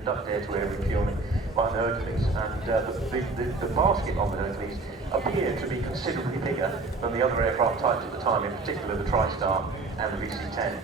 conduct air-to-air refueling by an Hercules, and the basket on the Hercules appeared to be considerably bigger than the other aircraft types at the time, in particular the TriStar and the VC-10.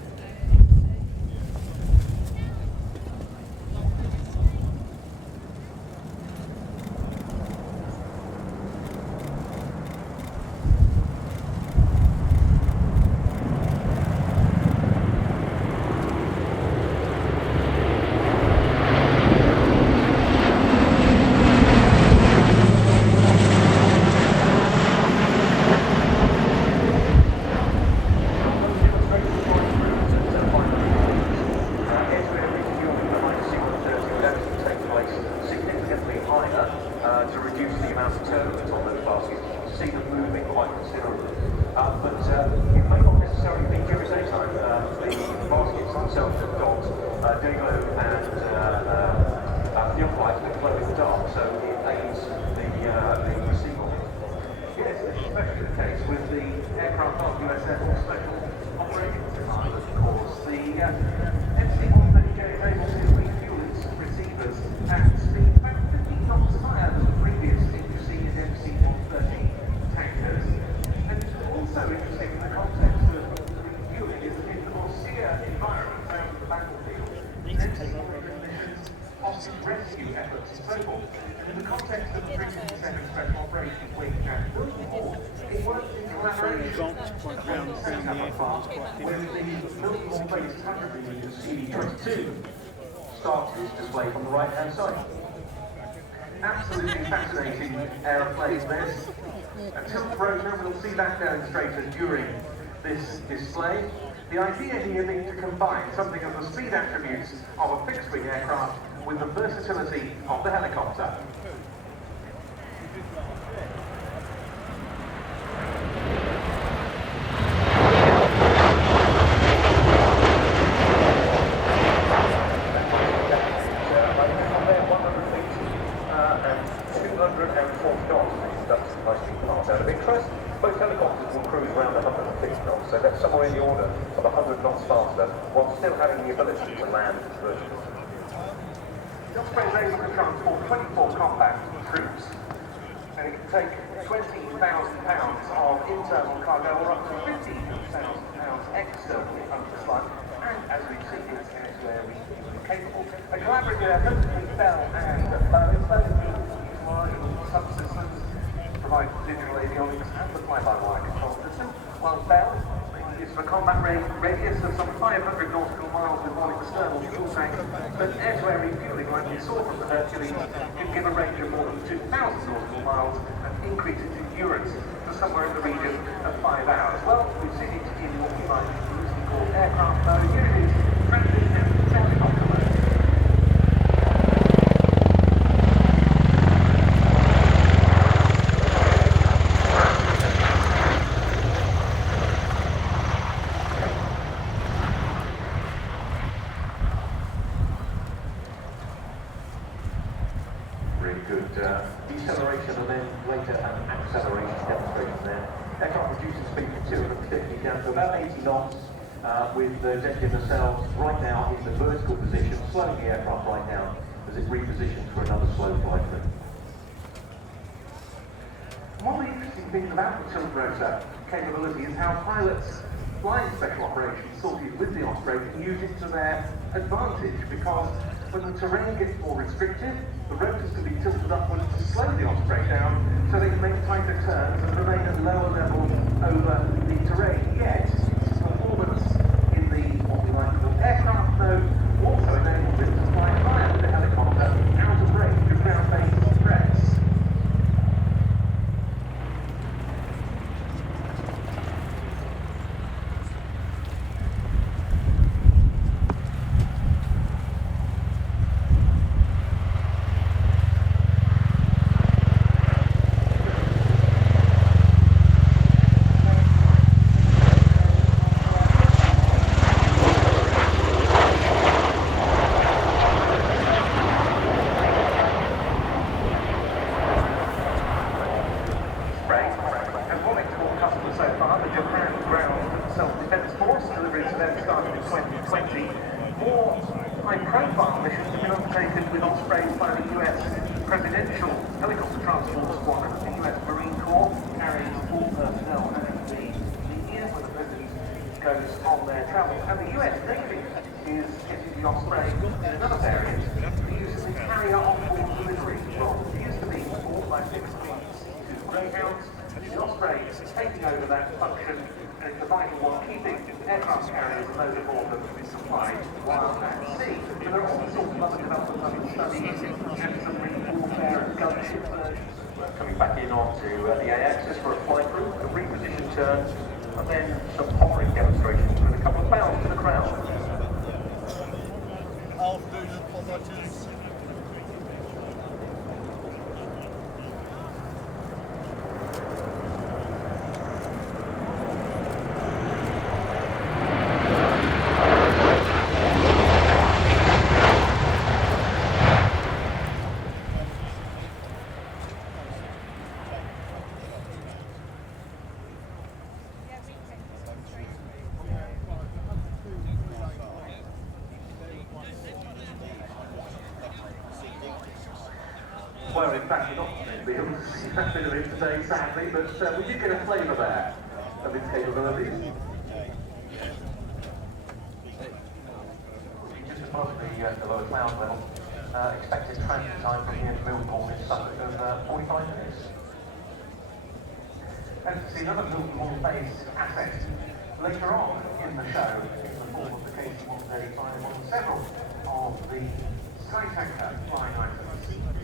To reduce the amount of turbulence on those baskets. You can see them moving quite considerably. But it may not necessarily be during daytime. The baskets themselves have got dayglow and field lights that glow in the dark, so it aids the signal. Yes, this is especially the case with the aircraft of USAF or Special Operations Command, of course. The MC-130J is able to refuel its receivers at speed about 15 knots higher than the previous MC-130 tankers. And also interesting in the context of refueling is that in austere environments out of the battlefield, MC-130 missions, often rescue efforts and so forth. And in the context of the 302nd Special Operations Wing at Baltimore, it works in collaboration with the setup farm with the Baltimore-based 100mm CV-22 starts its display from the right-hand side. Absolutely fascinating aeroplane this. A tilt rotor, we'll see that demonstrated during this display. The idea here being to combine something of the speed attributes of a fixed-wing aircraft with the versatility of the helicopter. Out of interest, both helicopters will cruise around 150 knots, so that's somewhere in the order of 100 knots faster, while still having the ability to land vertically. The Osprey is able to transport 24 combat troops, and it can take 20,000 pounds of internal cargo, or up to 15,000 pounds externally under the slide, and as we've seen, it's air-to-air refueling capable. A collaborative effort between Bell and Boeing utilise subsystems, provide digital avionics and the fly-by-wire control system, while Bell is for combat radius of some 500 nautical miles with one external fuel tank, but air-to-air refueling, like we saw from the Hercules, can give a range of more than 2,000 nautical miles and increase its endurance to somewhere in the region of 5 hours. Well, we've seen it in what we might loosely call aircraft mode. Here it is, transit and helicopter mode. Really good deceleration and then later an acceleration demonstration there. Aircraft reduces speed from 250 down to about 80 knots with the jet nacelles right now in the vertical position, slowing the aircraft right down as it repositions for another slow flight through. One of the interesting things about the tilt rotor capability is how pilots flying special operations sorted with the Osprey can use it to their advantage, because when the terrain gets more restrictive, the rotors can be tilted upwards to slow the Osprey down so they can make tighter turns and remain at lower level over the terrain. Yet, its performance in the what we like to call aircraft mode also enables it to fly higher with the helicopter out of range of ground-based threats. with Ospreys by the US Presidential Helicopter Transport Squadron. The US Marine Corps carries all personnel over the year when the President goes on their travels. And the US Navy is getting the Osprey in another variant for use as a carrier on-board delivery. Well, it used to be bought by 6 Greyhounds. The Osprey is taking over that function and it's the vital one, keeping aircraft carriers and those aboard them supplied while at sea. So there are all sorts of other developments and studies and some marine warfare and gunship versions. Coming back in onto the A-axis for a flight route, a reposition turn, and then some hovering demonstrations with a couple of bows to the crowd. Well, in fact, we're not going to see that bit of it today, sadly, but we did get a flavour there of its capabilities. Just above the lower cloud level, expected transit time from here to Milton is something of 45 minutes. And to see another Milton based asset later on in the show, in the form of the KC-135, one of several of the Sky Tanker flying items.